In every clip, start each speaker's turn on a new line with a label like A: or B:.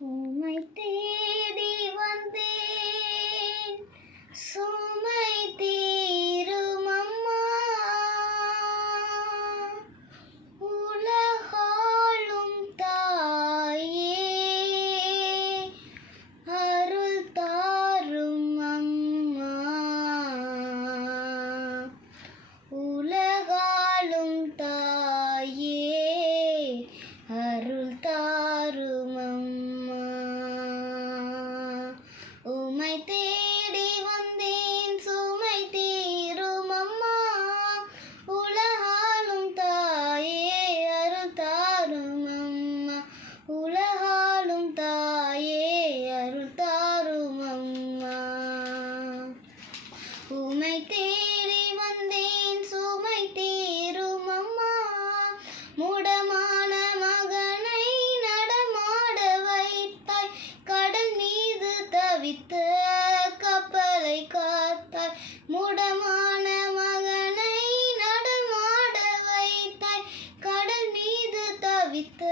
A: உமை தேடி வந்தேன். சோ முடமான மகனை நடமாட வைத்தாய். கடல் மீது தவித்த கப்பலை காத்தாய். முடமான மகனை நடமாட வைத்தாய். கடல் மீது தவித்த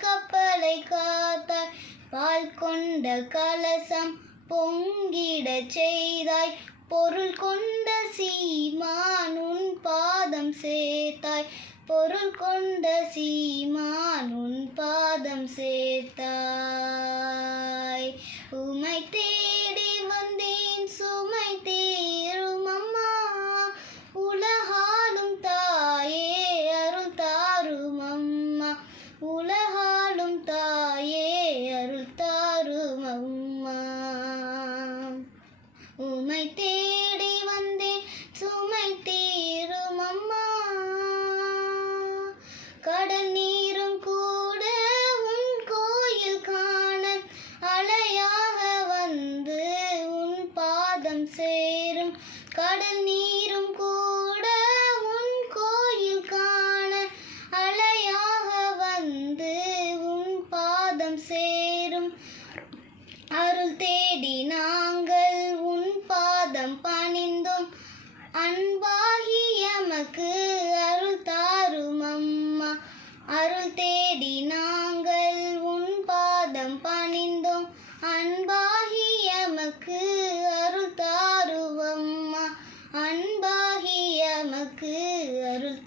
A: கப்பலை காத்தாய். பால் கொண்ட கலசம் பொங்கிடச் செய்தாய். பொருள் கொண்ட சீமான் உன் பாதம் சேர்த்தாய். பொருள் கொண்ட சீமான் உன் பாதம் சேர்த்தாய். உமை தேடி வந்தேன் சுமை தேரும் அம்மா. உலகாலும் தாயே அருள் தாரும் அம்மா. உலகாலும் தாயே அருள் தாரும் அம்மா. உமை தே கடல் நீரும் கூட உன் கோயில் காண அலையாக வந்து உன் பாதம் சேரும். அருள் தேடி நாங்கள் உன் பாதம் பணிந்தோம். அன்பாகி எமக்கு அருள் தாரும் அம்மா அருள் தேடி நான் அருள்